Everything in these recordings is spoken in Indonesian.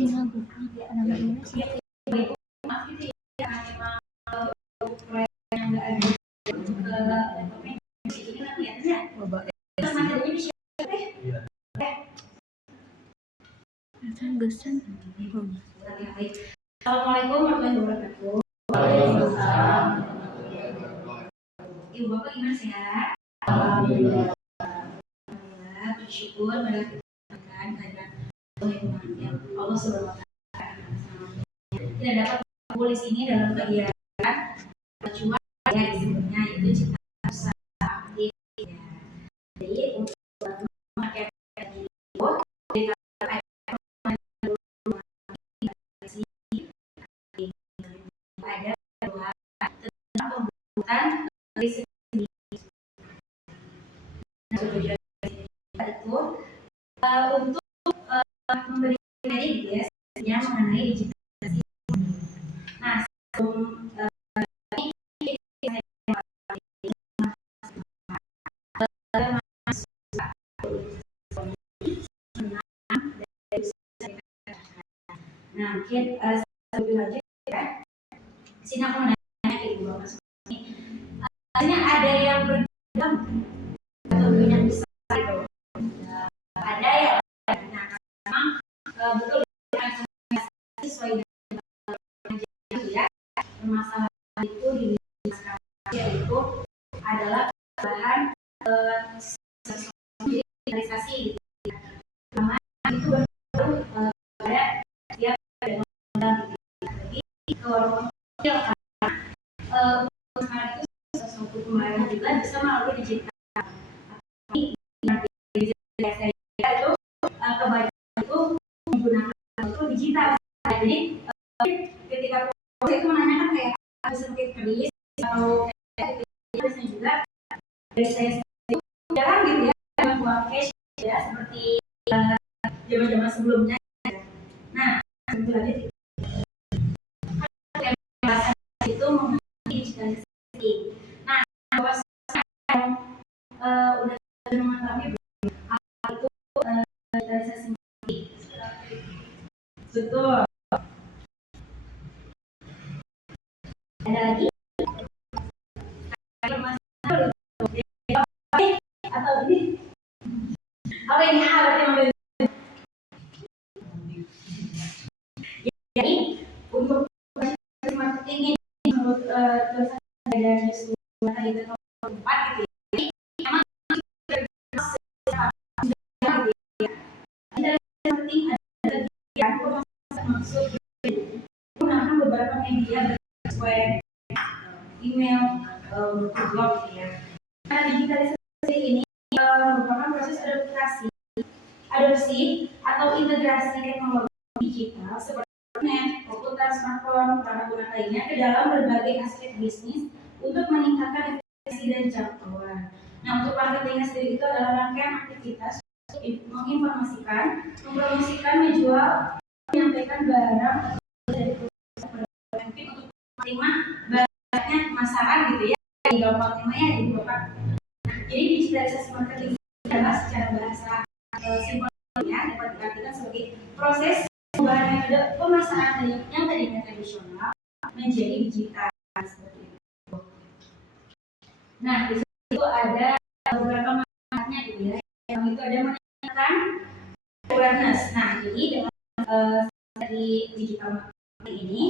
sinagot nama ini sih. Maaf gitu ya, memang yang nggak ada ini lah kelihatannya. Materinya di share deh. Gesan. Assalamualaikum warahmatullahi wabarakatuh. Waalaikumsalam. Ibu bapak gimana, sehat? Alhamdulillah. Alhamdulillah, bersyukur pada kehadiran Allah Subhanahu wa Ta'ala. Tidak dapat berkumpul di sini dalam kegiatan cuma ya disebutnya itu cipta usaha aktif ya. Jadi untuk memakai ini ada dua tentang pembuatan riset itu untuk memberi materi ya yang mengenai digitalisasi. Nah, sebelum nah, mungkin lebih lanjut ya. Sini aku mau nanya ke Ibu Bapak ini. Ada yang bergabung atau yang bisa gitu. Ada ya. Nah, memang betul sesuai dengan ya. Permasalahan itu di yaitu adalah bahan digitalisasi. Karena itu baru ada tiap kalau sekarang itu sesuatu pembayaran juga bisa melalui digital. Tapi digitalisasi itu kebanyakan itu menggunakan itu digital. Jadi ketika proses itu menanyakan kayak bisa pakai kredit atau biasanya juga dari saya itu jarang gitu ya buat cash ya seperti zaman-zaman sebelumnya. Nah, itu aja itu mengenai digitalisasi. Nah, bahwa udah mengetahui apa itu digitalisasi. Betul. Ada lagi? Atau ini? Apa ini? Berarti jadi untuk marketing ini menurut tulisan dari Surat itu nomor 4 gitu ya. Jadi memang penting ada yang maksud menggunakan beberapa media web, email, blog gitu ya. Nah, digitalisasi ini merupakan proses adopsi atau integrasi teknologi digital seperti internet, komputer, smartphone, perangkat lunak lainnya ke dalam berbagai aspek bisnis untuk meningkatkan efisiensi dan jangkauan. Nah, untuk marketingnya sendiri itu adalah rangkaian aktivitas untuk menginformasikan, mempromosikan, menjual, menyampaikan barang dari perusahaan mungkin untuk menerima barangnya pemasaran gitu ya. Di gampang namanya Ibu Bapak. Jadi digitalisasi marketing adalah secara bahasa simpelnya dapat diartikan sebagai proses perubahan metode pemasaran yang tadinya tradisional menjadi digital seperti itu. Nah, di situ ada beberapa manfaatnya gitu ya. Yang itu ada meningkatkan awareness. Nah, jadi dengan dari digital marketing ini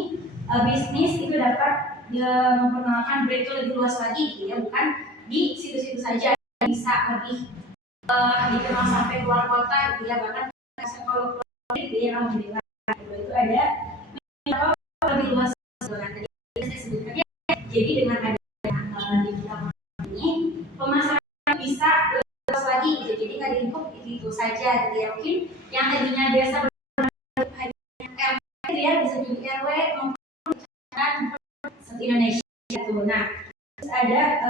bisnis itu dapat memperkenalkan brand itu lebih luas lagi gitu ya, bukan di situ-situ saja, bisa lebih dikenal sampai keluar kota gitu ya, bahkan kalau keluar gitu ya, alhamdulillah itu ada lebih luas. Nah, tadi saya sebutkan ya, jadi dengan adanya digital marketing ini pemasaran bisa lebih luas lagi gitu, jadi nggak dilingkup itu saja gitu ya. Mungkin yang tadinya biasa RW ya bisa jadi RW maupun Indonesia gitu. Nah, terus ada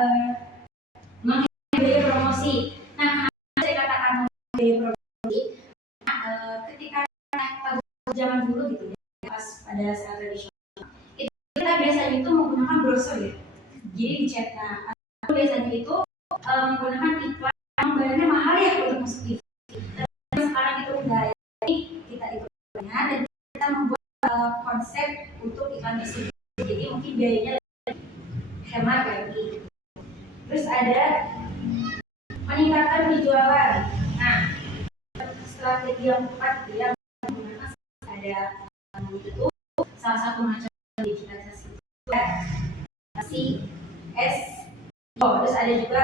biaya promosi. Nah, saya katakan biaya promosi, ketika zaman dulu gitu ya, pas pada saat tradisional, itu kita biasanya itu menggunakan brosur ya. Jadi dicetak. Atau biasanya itu menggunakan iklan yang bayarnya mahal ya untuk masuk TV. Dan sekarang itu udah, jadi kita itu dan konsep untuk iklan tersebut. Jadi mungkin biayanya lebih hemat lagi. Terus ada meningkatkan penjualan. Nah, strategi yang tepat yang menggunakan ada itu salah satu macam digitalisasi CSO. Terus ada juga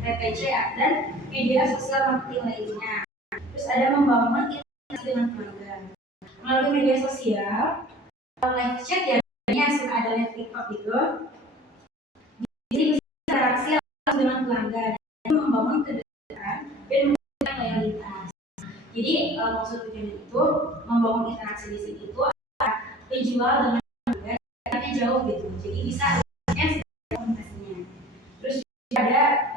PPC dan media sosial marketing lainnya. Terus ada membangun interaksi dengan pelanggan melalui media sosial, live chat ya, suka ada live TikTok gitu. Jadi bisa interaksi langsung dengan pelanggan, membangun kedekatan dan meningkatkan loyalitas. Jadi maksud tujuan itu membangun interaksi di sini itu penjual dengan pelanggan jaraknya jauh gitu. Jadi bisa komunikasinya. Terus ada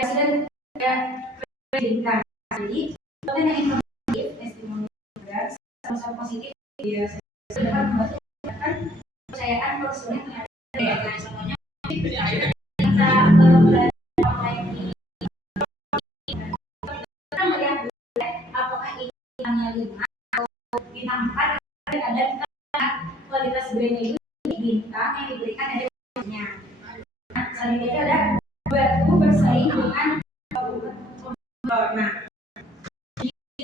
presiden kredibilitas. Jadi konten yang informatif, testimoni dan sosok positif biasa dapat membantu meningkatkan kepercayaan konsumen terhadap daya tahan. Contohnya kita online di kita melihat apakah ini bintangnya 5 atau bintang 4, ada kualitas brandnya itu bintang yang diberikan ada bintangnya. Nah, selanjutnya itu ada batu bersaing dengan kompetitor. Nah,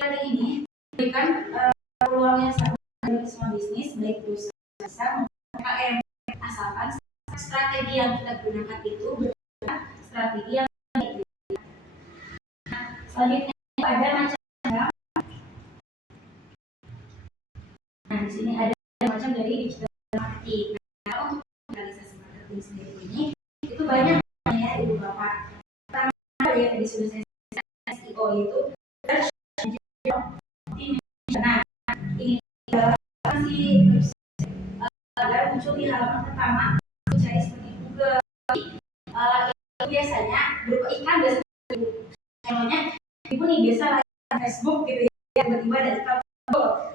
kali ini memberikan peluang yang sama bagi semua bisnis, baik perusahaan besar maupun UMKM, asalkan strategi yang kita gunakan itu benar strategi yang baik. Nah, selanjutnya ada macam. Nah, di sini ada macam dari digital marketing. Nah, untuk realisasi marketing sendiri ini itu banyak ya ibu bapak. Pertama ya tadi sudah saya SEO itu nah ini masih ada muncul di halaman pertama cari seperti Google. Itu biasanya berupa iklan biasanya contohnya ibu nih biasa lagi Facebook gitu ya tiba-tiba ada iklan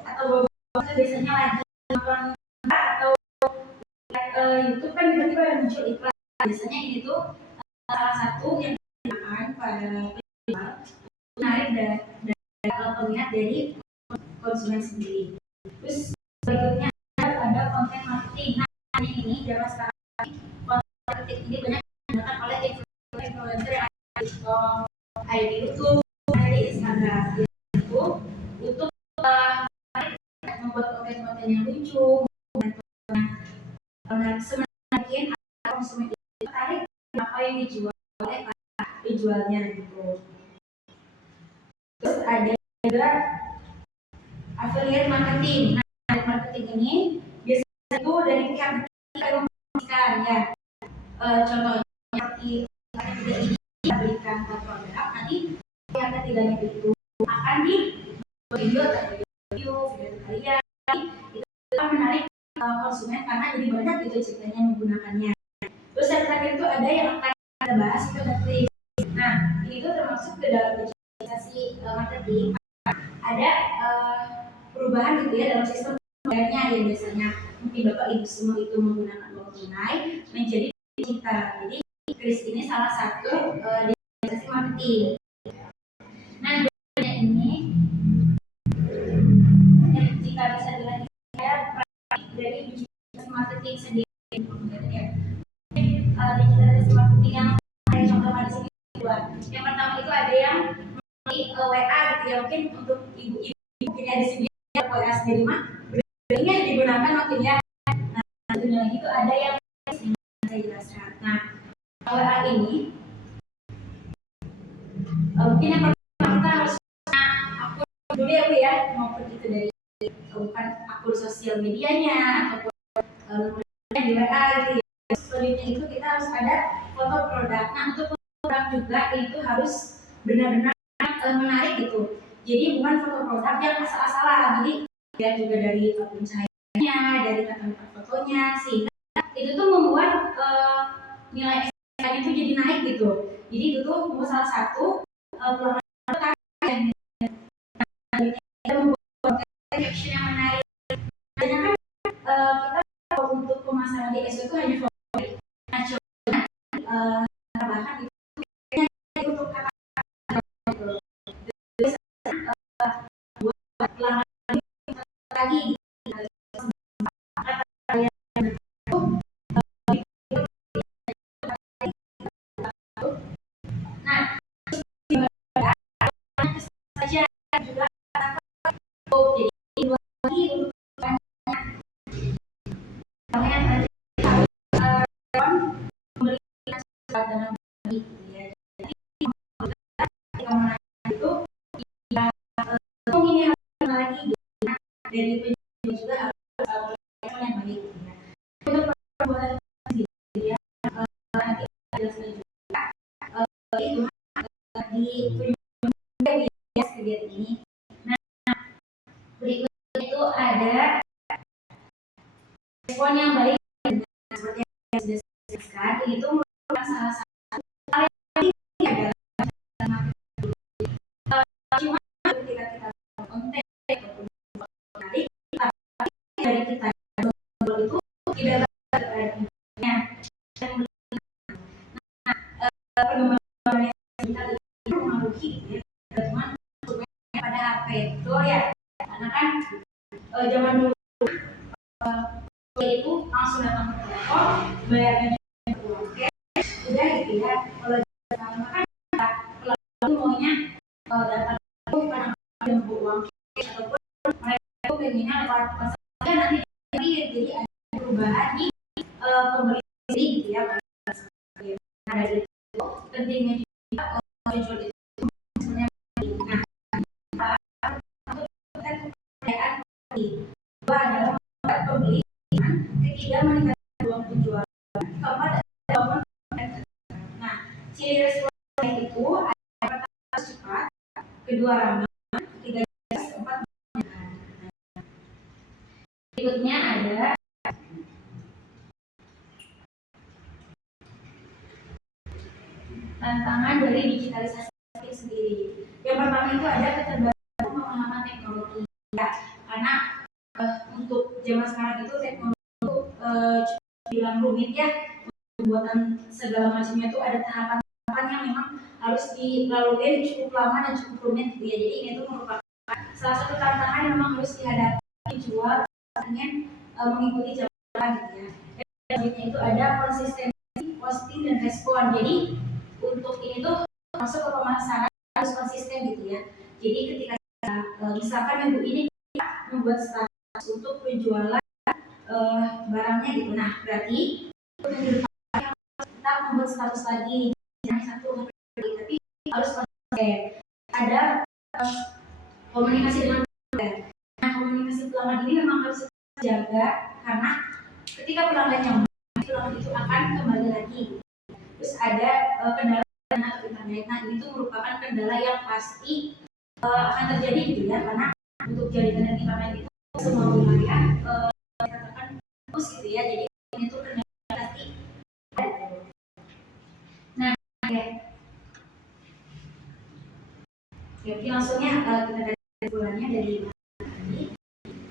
atau biasanya lagi nonton atau YouTube kan tiba-tiba ada muncul iklan. Biasanya ini tuh salah satu yang digunakan pada penjual menarik dari peminat dari konsumen sendiri. Terus berikutnya ada konten marketing. Nah ini zaman sekarang konten marketing ini banyak digunakan oleh influencer yang ada di TikTok, ada di YouTube, ada di Instagram. Itu untuk membuat konten-konten yang lucu, semakin konsumen itu tertarik apa yang dijual oleh penjualnya gitu. Terus ada juga affiliate marketing. Nah, affiliate marketing ini biasanya itu dari pihak ketiga yang mempromosikan ya. Contohnya seperti yang tidak diberikan produk, nanti pihak ketiganya itu akan di video kalian itu akan menarik konsumen karena jadi banyak gitu ceritanya menggunakannya. Terus yang terakhir itu ada yang akan kita bahas itu Netflix. Nah, ini tuh termasuk ke dalam digitalisasi marketing. Ada perubahan gitu ya dalam sistem pembayarannya yang biasanya mungkin bapak ibu semua itu menggunakan uang tunai menjadi digital. Jadi kris ini salah satu digitalisasi marketing. Nah, ini jika bisa dilanjutkan dari digitalisasi marketing sendiri ya. Digitalisasi marketing yang saya contohkan di sini dua. Yang pertama itu ada yang melalui WA gitu ya, mungkin untuk ibu-ibu mungkin ada di sini WA sendiri mah ini digunakan mungkin ya. Nah, satunya lagi itu ada yang saya jelaskan. Nah, WA ini mungkin yang pertama kita harus punya akun dulu ya Bu ya, maupun itu dari bukan akun sosial medianya ataupun di WA gitu ya. Selanjutnya itu kita harus ada foto produk. Nah, untuk produk juga itu harus benar-benar menarik gitu. Jadi bukan foto produk yang asal-asalan. Jadi lihat juga dari pencahayanya, dari kata fotonya, sehingga itu tuh membuat nilai estetikanya itu jadi naik gitu. Jadi itu tuh salah satu peluang yang kita membuat caption yang menarik. Biasanya kan kita untuk pemasaran di SEO itu hanya foto. Nah, coba tambahan itu untuk kata buat pelanggan lagi kata yang itu nah saja juga jadi dua lagi untuk yang tadi memberikan sesuatu dengan baik ya. Jadi ketika menanya itu ya ini harus lagi dari penjual juga harus respon yang baik ya. Untuk perbuatan sendiri ya nanti jelaskan juga itu di penjual kegiatan ini. Nah berikutnya itu ada respon yang baik seperti yang sudah disebutkan itu merupakan salah satu hal yang adalah cuma ketika kita konten ataupun menarik tapi dari kita itu tidak terhadapnya dan perkembangan digital itu mempengaruhi ya teman pada HP itu ya karena kan zaman dulu itu langsung datang ke toko bayarnya juga cash udah gitu ya. Kalau sekarang kan kalau maunya datang itu karena ada uang cash ataupun mereka itu pengennya lewat pesan nanti jadi ada perubahan di pembeli sendiri gitu ya. Nah dari itu pentingnya juga penjual itu sebenarnya nah untuk kepercayaan kedua adalah membuat pembeli ketiga meningkatkan peluang penjualan keempat adalah nah ciri responnya itu ada pertama cepat kedua ramah ketiga jelas keempat menyenangkan. Berikutnya ada tantangan dari digitalisasi sendiri. Yang pertama itu ada keterbatasan pemahaman teknologi ya, karena untuk zaman sekarang itu teknologi bilang rumit ya, pembuatan segala macamnya itu ada tahapan-tahapan yang memang harus dilalui cukup lama dan cukup rumit gitu ya. Jadi ini itu merupakan salah satu tantangan yang memang harus dihadapi jual ingin mengikuti zaman gitu ya. Dan selanjutnya itu ada konsistensi posting dan respon. Jadi untuk ini tuh masuk ke pemasaran harus konsisten gitu ya. Jadi ketika misalkan minggu ini kita membuat status untuk penjualan barangnya gitu. Nah berarti kita membuat status lagi yang satu tapi harus konsisten. Ada komunikasi dengan pelanggan. Nah komunikasi pelanggan ini memang harus dijaga karena ketika pelanggan nyaman pelanggan itu akan kembali lagi. Terus ada kendala atau internet. Nah ini tuh merupakan kendala yang pasti akan terjadi gitu ya karena untuk jaringan internet itu semua wilayah katakan bagus gitu ya. Jadi ini tuh kendala pasti. Nah oke, langsungnya kita dari bulannya dari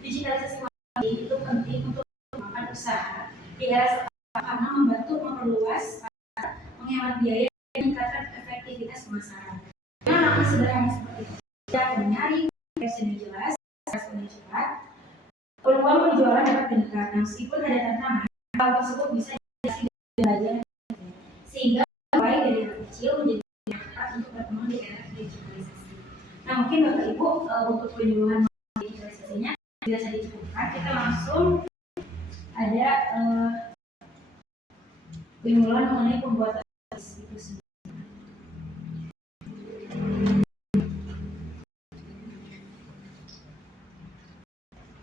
digitalisasi marketing itu penting untuk mengembangkan usaha di era sekarang karena membantu memperluas pasar, menghemat biaya dan meningkatkan efektivitas pemasaran. Dengan langkah sederhana seperti itu, tidak menyaring, caption yang jelas, respon yang cepat, peluang penjualan dapat meningkat. Meskipun ada tantangan, hal tersebut bisa belajar sehingga mulai dari hal kecil menjadi cepat untuk berkembang di era digitalisasi. Nah mungkin Bapak Ibu untuk penyuluhan digitalisasinya bisa dicukupkan. Kita langsung ada penyuluhan mengenai pembuatan itu sendiri.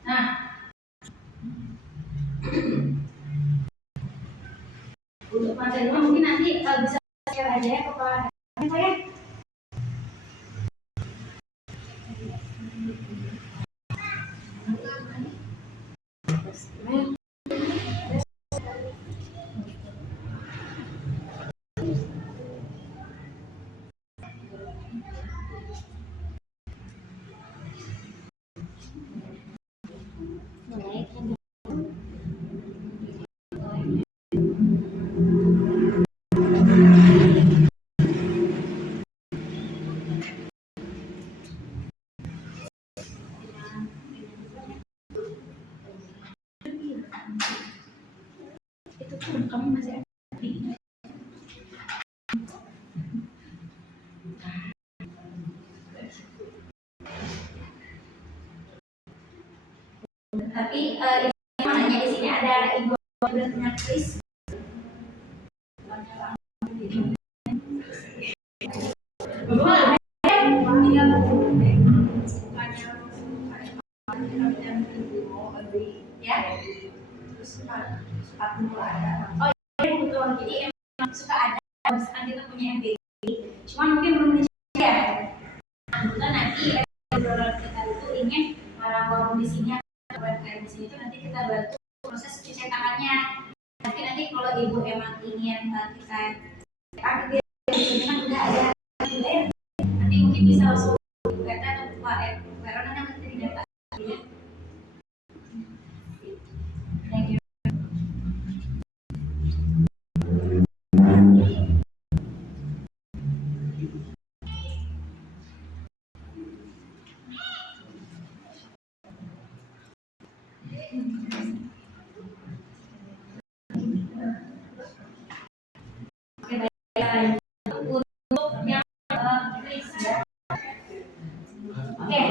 Nah untuk materinya mungkin nanti bisa share aja ya kepada saya. Kamu masih ada. Tapi makanya di sini ada ibu dan Kris. Ya, oh iya betul. Jadi emang suka ada, misalkan kita punya MBG, cuman mungkin belum dicoba ya. Kebetulan nanti obrolan kita itu ingin para warung di sini atau UMKM di sini itu nanti kita bantu proses pencetakannya. Nanti kalau ibu emang ingin kita cetak, di sini kan udah ada nanti mungkin bisa langsung data atau Pak Veron nanti di data ya. Thank you. Untuk yang Kris ya. Oke,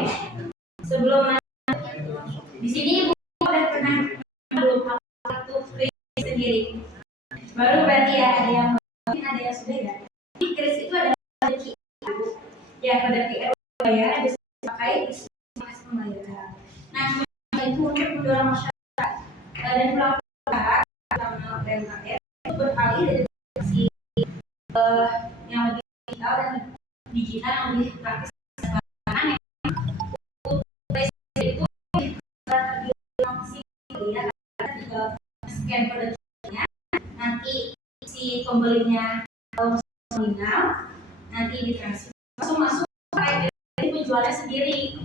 sebelum di sini ibu udah pernah belum waktu Kris sendiri. Baru berarti ya ada yang mungkin ada yang sudah ya. Di Kris itu ada QR, ya pada QR bayar bisa dipakai di proses pembayaran. Nah, itu untuk mendorong masyarakat dan pelaku usaha terutama UMKM untuk beralih dari si yang lebih digital dan digital yang lebih praktis. Karena untuk itu ya, tinggal scan produknya, nanti si pembelinya nominal, nanti ditransfer langsung masuk ke penjualnya sendiri.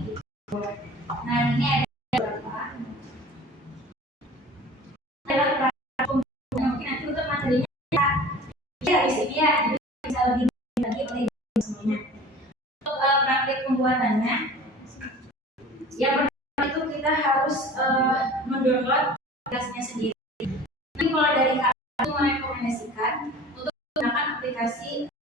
Nah ini ada beberapa adalah mungkin nanti untuk materinya ya di sini ya, jadi bisa lebih lagi oleh semuanya. Untuk praktik pembuatannya, yang pertama itu kita harus mendownload aplikasinya sendiri. Nanti kalau dari kami itu merekomendasikan untuk menggunakan aplikasi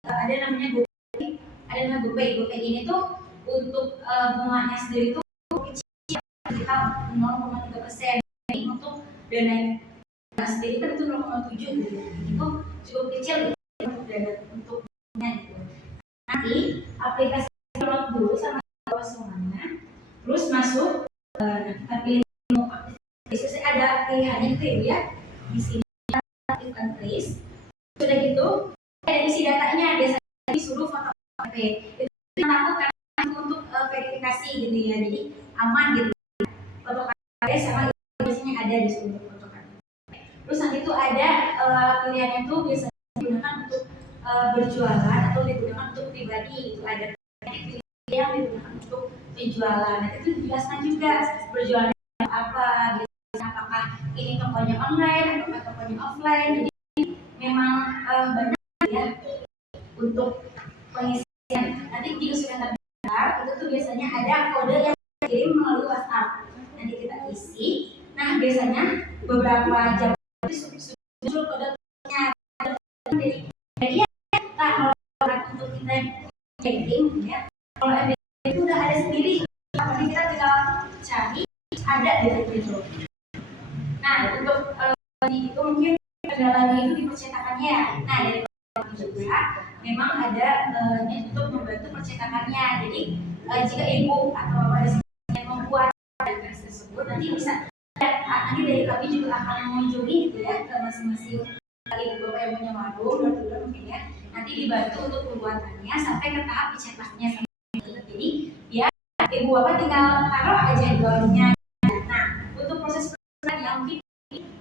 ada namanya GoPay, ada namanya GoPay. GoPay ini tuh untuk bunganya sendiri tuh kecil, kita 0,3%. Ini untuk dana sendiri kan itu 0,7 gitu, itu cukup kecil untuk dana untuk bunganya gitu. Nanti aplikasi download dulu sama bawah semuanya, terus masuk. Kita pilih mau aktif, ada pilihannya itu ya di sini aktif Kris. Sudah gitu ada isi datanya, biasanya disuruh foto KTP. Itu takut karena untuk verifikasi gitu ya, jadi aman gitu. Foto KTP sama biasanya ada di sini untuk foto KTP. Terus nanti itu ada pilihannya tuh biasanya digunakan untuk berjualan atau digunakan untuk pribadi. Itu ada yang digunakan untuk penjualan. Nah, itu dijelaskan juga berjualan apa, biasanya apakah ini tokonya online atau tokonya offline. Jadi memang banyak ya untuk pengisian. Nanti jika sudah terdaftar, itu tuh biasanya ada kode yang dikirim melalui WhatsApp. Nanti kita isi. Nah biasanya beberapa jam itu muncul kodenya. Jadi ya, kalau untuk kita checking ya, kalau MBA itu udah ada sendiri, tapi kita tinggal cari ada di situ. Nah untuk itu mungkin kendalanya itu di percetakannya. Nah dari juga memang ada untuk membantu percetakannya. Jadi jika ibu atau bapak di sini yang membuat Kris tersebut, nanti bisa nanti dari kami juga akan mengunjungi gitu ya ke masing-masing ibu bapak yang punya warung dan mungkin ya, nanti dibantu untuk pembuatannya sampai ke tahap dicetaknya. Jadi ya ibu bapak tinggal taruh aja di warungnya. Nah untuk proses pembuatan yang mungkin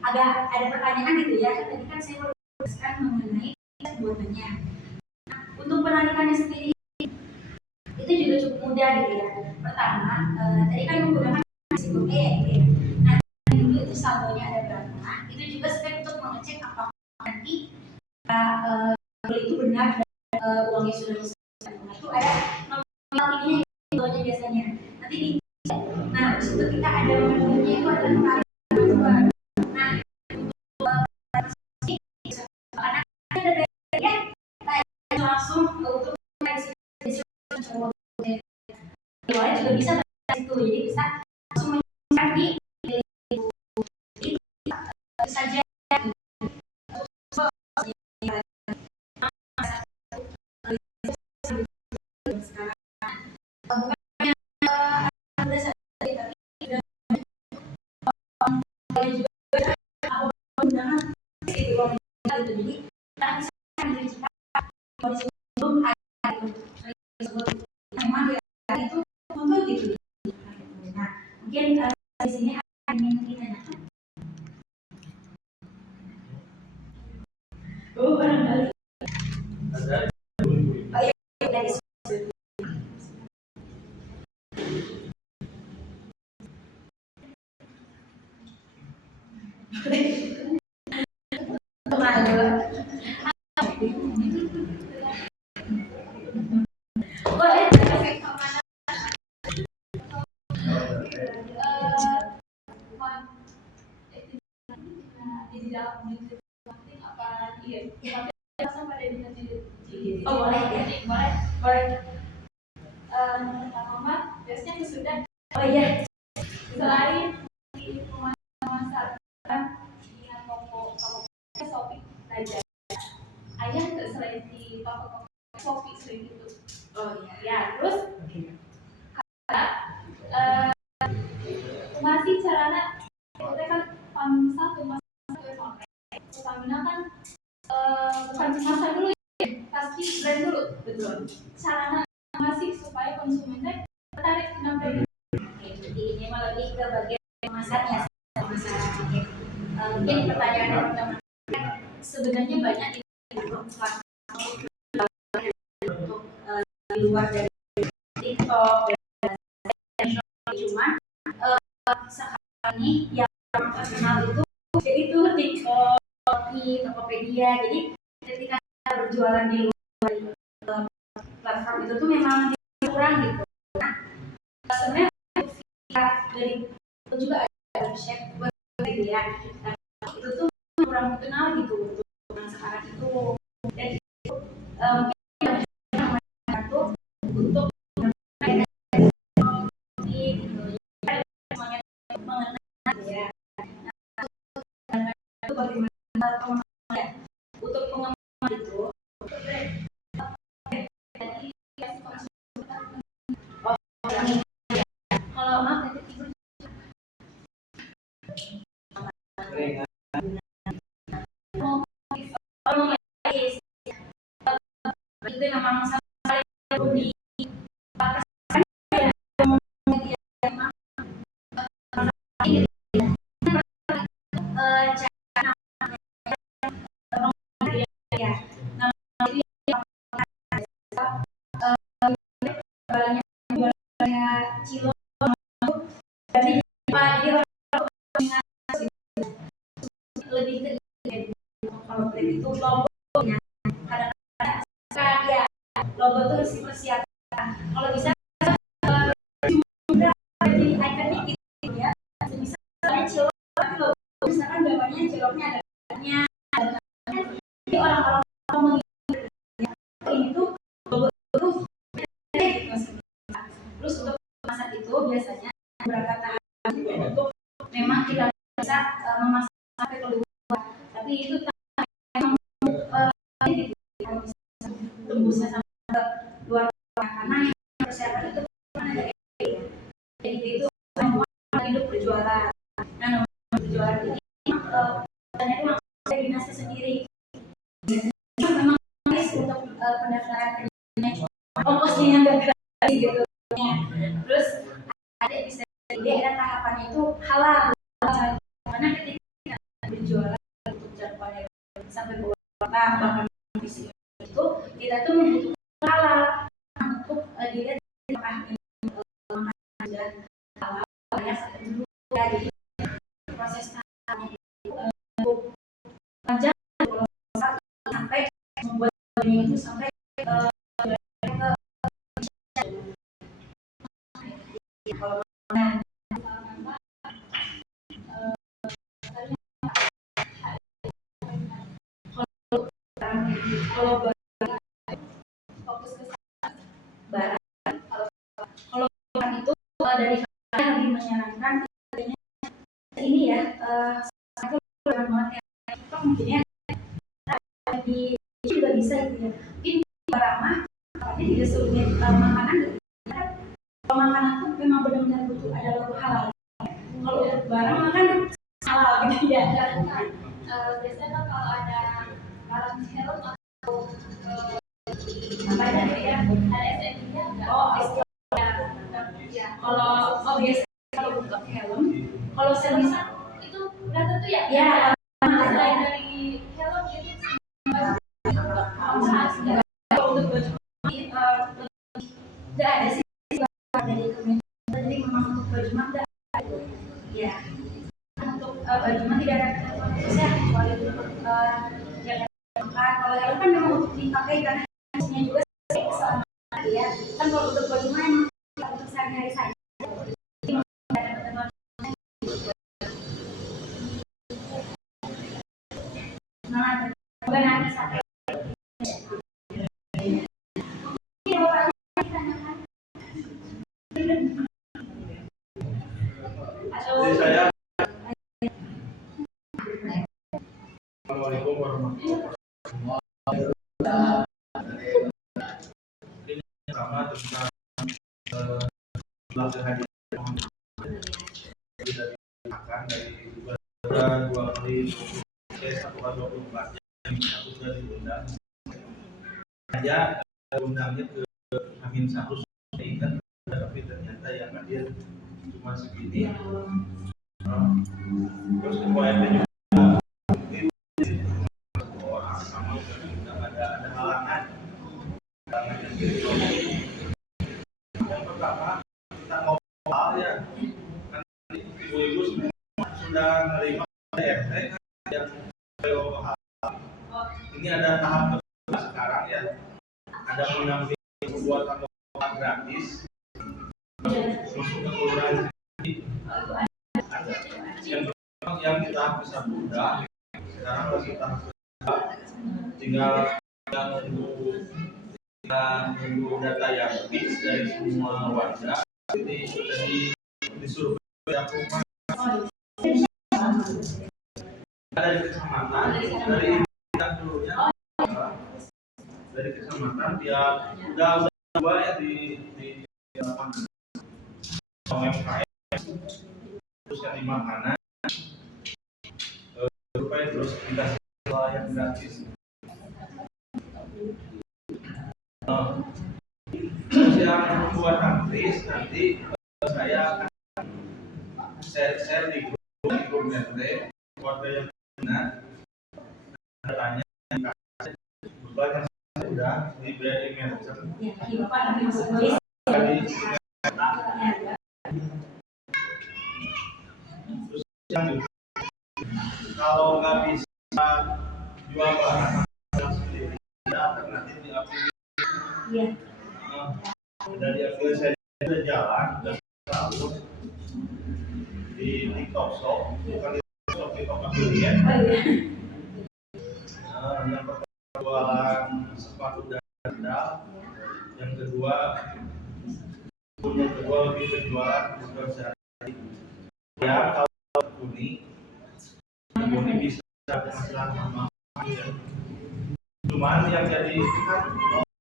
agak ada pertanyaan gitu ya, tadi kan saya baru jelaskan mengenai pembuatannya. Nah, untuk penarikannya sendiri itu juga cukup mudah gitu ya. Pertama tadi kan menggunakan risiko E gitu ya. Nah dulu itu saldonya ada berapa, itu juga step untuk mengecek apakah nanti itu benar dan uangnya sudah selesai. Nah, itu ada nominal ini yang biasanya nanti di nah disitu kita ada nominalnya itu adalah tarif. Nah untuk situ, jadi bisa langsung mencari saja mungkin di sini ingin ditanyakan. Oh, barangkali. Oh, iya, dari boleh di dalam apa iya oh boleh boleh pertama biasanya sudah oh iya selain di pemasaran dengan toko Shopee saja ayah nggak selain di toko Shopee sering itu oh iya ya terus masih caranya kita kan satu Pertamina kan bukan masa dulu ya, pasti brand dulu betul sarana masih supaya konsumennya tertarik dengan brand. Jadi ini malah lebih ke bagian pemasarnya mungkin pertanyaan yang pertama sebenarnya banyak di di luar dari TikTok cuma sekarang ini yang terkenal itu TikTok, Tokopedia. Jadi ketika berjualan di luar platform itu tuh memang kurang gitu. Nah, sebenarnya dari itu juga ada chef gitu ya. Nah, itu tuh kurang dikenal gitu untuk sekarang itu. Dan itu untuk itu bagaimana untuk pengembangan itu kalau maaf itu memang sangat di Cilo dari Pak lebih ke kalau itu logonya kadang-kadang ya logo itu harus dipersiapkan kalau bisa juga jadi ikonik gitu ya misalnya cilok tapi logo misalkan gambarnya ciloknya ada jadi orang-orang ini tuh logo itu terus untuk masak itu biasanya beberapa tahap untuk memang kita bisa memasak sampai keluar tapi itu tembusnya sampai luar karena yang persiapan itu ada jadi itu semua hidup berjualan nah berjualan ini ternyata itu maksudnya dinasti sendiri memang untuk pendaftaran ongkosnya nggak gratis gitu terus ada bisa jadi ada tahapannya itu halal karena ketika berjualan untuk jadwalnya sampai ke kota bahkan itu kita tuh membutuhkan halal untuk dilihat apakah ini makanan halal ya dulu ya jadi proses panjang sampai membuat itu sampai kalau fokus ke barat kalau itu dari saya lebih menyarankan ini ya, aku banget ya, mungkin ya di juga bisa gitu ya. Mungkin ramah, tapi tidak seluruhnya makanan. Kalau makanan tuh memang benar-benar butuh ada logo halal. Kalau untuk barang makan halal gitu ya. Biasanya kan kalau ada barang helm atau apa aja gitu ya, ada SNI-nya enggak? Oh, ya. Kalau biasanya kalau untuk helm, kalau servis itu udah tentu ya? Ya, selain dari helm gitu. Kalau untuk baju tidak ada sih dari Kementerian, jadi memang untuk baju mah tidak ada. Ya, untuk baju mah tidak ada khususnya kecuali untuk jaga makan. Kalau helm kan memang untuk dipakai karena fungsinya juga selama ya. Kan kalau untuk baju mah emang untuk sehari-hari saja. Nah, nanti sampai Jadi saya Assalamualaikum warahmatullahi wabarakatuh. Ini sama tentang belanja haji dari makan dari dua kali 1 kali 24 jam aku sudah diundang aja undangnya ke Amin satu kan tapi ternyata yang hadir cuma segini. Terus kemudian orang sama ada halangan yang pertama kita ngobrol ya kan ibu-ibu semua sudah menerima RT yang ini ada tahap kedua sekarang ya, ada pendamping buat angkot gratis masuk ke kelurahan ada yang kita bisa mudah sekarang masih tahap kedua, tinggal menunggu data yang fix dari semua warga. Jadi disuruh setiap rumah dari kecamatan, dari dulunya dari kecamatan dia udah dua ya di UMKM terus yang di makanan terus kita yang gratis. Yang membuat nanti saya akan share di grup RT warga yang benar tanya banyak sudah di BRI Manager kalau nggak bisa jual barang sendiri alternatif di aplikasi dari aplikasi saya sudah jalan sudah tahun di TikTok Shop bukan di TikTok affiliate. Yang pertama jualan sepatu dan sandal, yang kedua lebih berjualan bukan sehari ya. Kalau Uni bisa masalah sama cuman yang jadi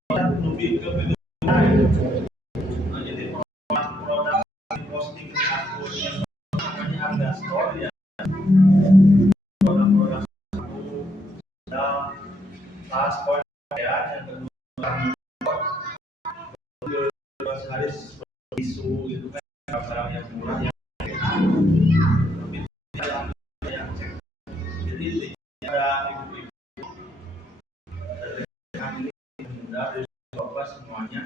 kan lebih ke jadi produk posting di akun yang namanya Angga Store ya, produk-produk satu dan tas poin yang kedua sehari isu gitu kan barang yang murah yang tapi yang cek. Jadi ada ibu-ibu dari ini mudah dari bapak semuanya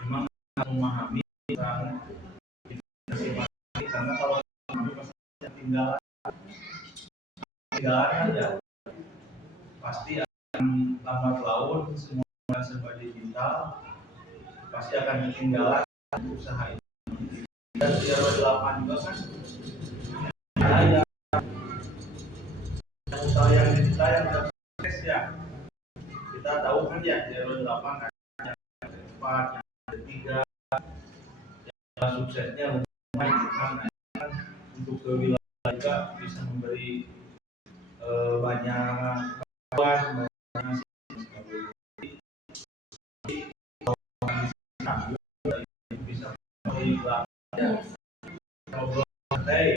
memang memahami tentang investasi karena kalau kami pasti tinggalan aja pasti akan lambat laun, semua serba digital pasti akan ketinggalan usaha ini. Dan di RW8 juga kan ada yang usaha yang digital yang sukses ya. Kita tahu kan ya di RW8 ada yang 4, yang ada 3, suksesnya untuk ke wilayah juga bisa memberi banyak kawan, banyak bisa memberi banyak ngobrol santai,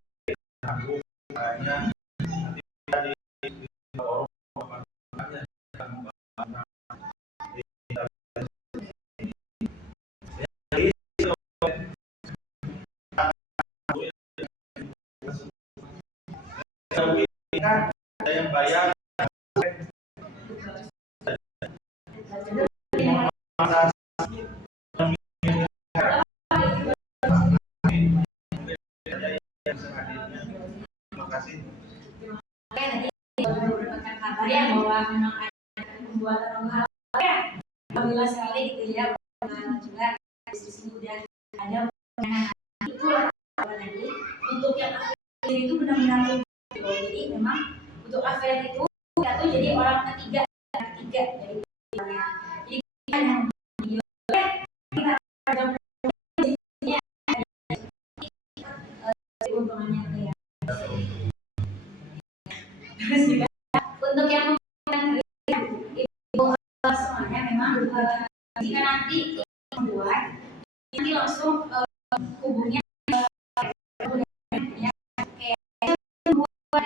sanggup banyak nanti di orang makanya ada yang bayar terima kasih. Mendapatkan kabar ya bahwa memang ada pembuatan hal ya alhamdulillah sekali gitu ya juga di sini udah ada itu tadi untuk yang akhir itu benar-benar gitu. Jadi memang untuk akhir itu jatuh jadi orang ketiga dari jadi kan yang kita ada keuntungannya ya. Terus juga untuk yang ibu semuanya memang jika nanti membuat nanti langsung hubungnya ya kayak membuat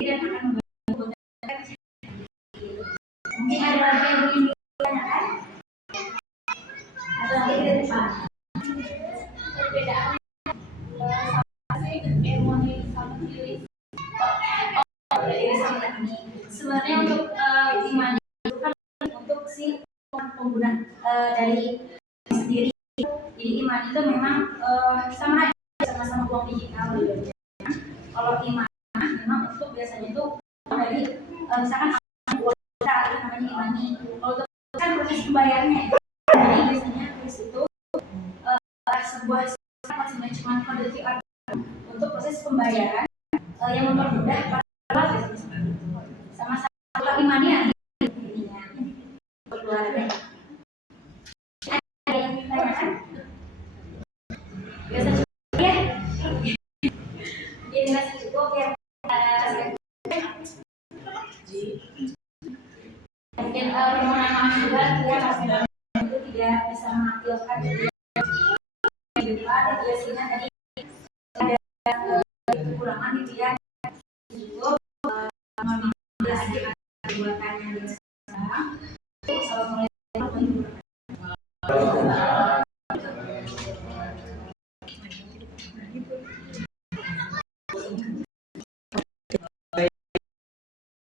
dan akan membantu mungkin ada lagi yang ingin ditanyakan atau nanti kita depan perbedaan harmoni sama feeling sebenarnya untuk iman itu kan untuk si pengguna dari sendiri. Jadi iman itu memang sama sama-sama uang digital gitu. Kalau iman memang untuk biasanya itu dari misalkan kita namanya imani. Kalau untuk kan proses pembayarannya jadi biasanya proses itu sebuah cuma kode QR untuk proses pembayaran yang mempermudah para sama-sama imannya intinya keluarga. Ada yang ditanyakan? Biasa cukup ya. Jadi masih cukup ya. Mungkin permohonan maaf juga ya karena itu tidak bisa menghasilkan depan itu biasanya tadi ada kekurangan gitu ya. Cukup buatannya biasa. Assalamualaikum warahmatullahi wabarakatuh.